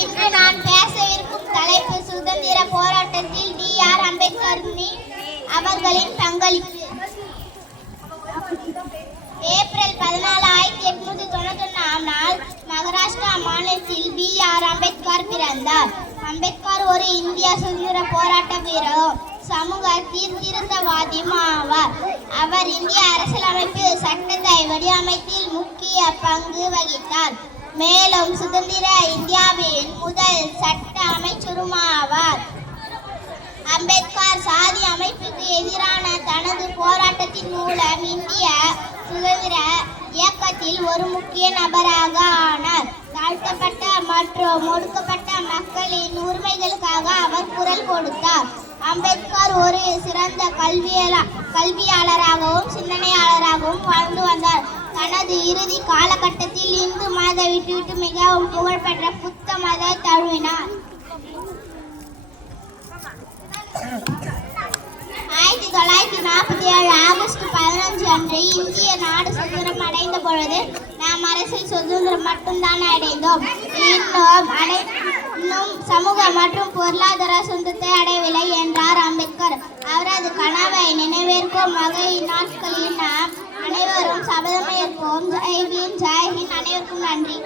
இன்று நான் பேசவிருக்கும் தலைப்பு சுதந்திர போராட்டத்தில் டி.ஆர். அம்பேத்கர் அவர்களின் பங்களிப்பு. ஏப்ரல் 14, 1891 நாள் மகாராஷ்டிரா மாநிலத்தில் பி.ஆர். அம்பேத்கர் பிறந்தார். அம்பேத்கர் ஒரு இந்திய சுதந்திர போராட்ட வீரரும் சமூக சீர்திருத்தவாதியும் ஆவார். அவர் இந்திய அரசியலமைப்பு சட்டத்தை வடிவமைத்தில் முக்கிய பங்கு வகித்தார். மேலும் சுதந்திர இந்தியாவின் முதல் சட்ட அமைச்சரும் ஆவார். அம்பேத்கர் சாதி அமைப்புக்கு எதிரான தனது போராட்டத்தின் மூலம் இந்திய சுதந்திர இயக்கத்தில் ஒரு முக்கிய நபராக ஆனார். தாழ்த்தப்பட்ட மற்றும் ஒடுக்கப்பட்ட மக்களின் உரிமைகளுக்காக அவர் குரல் கொடுத்தார். அம்பேத்கர் ஒரு சிறந்த கல்வியாளராகவும் சிந்தனையாளராகவும் வாழ்ந்து வந்தார். தனது இறுதி காலகட்டத்தில் இந்து மத விட்டுவிட்டு மிகவும் புகழ்பெற்ற புத்த மத தழுவினார். 1947 ஆகஸ்ட் 15 அன்று இந்திய நாடு சுதந்திரம் அடைந்த பொழுது நாம் அரசியல் சுதந்திரம் மட்டும்தான் அடைந்தோம். இன்னும் சமூக மற்றும் பொருளாதார சுதந்திரத்தை அடையவில்லை என்றார் அம்பேத்கர். அவரது கனவை நினைவேற்கும் வகையில் நாட்களில் நாம் அனைவரும் சபதம் ஏற்போம். ஜெய் பீம், ஜெய் ஹிந்த். அனைவருக்கும் நன்றி.